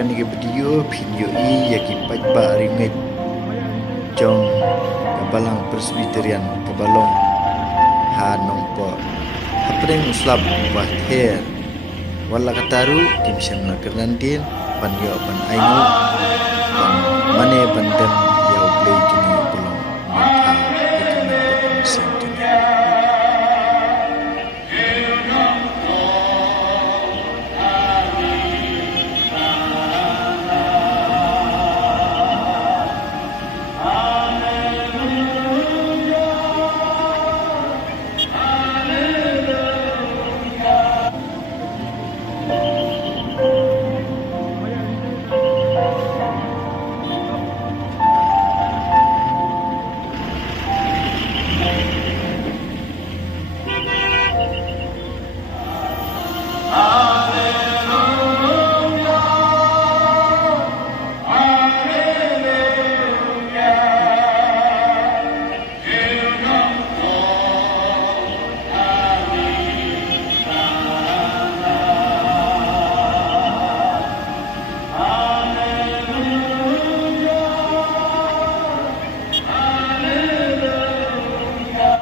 Kan ke video i yaki pajba ringet jong kabalang presbyterian kabalong ha nongpo hapreng uslab wather wala kataru kimsem na kernandin panyo pan aingo pan mane pandem yau play juni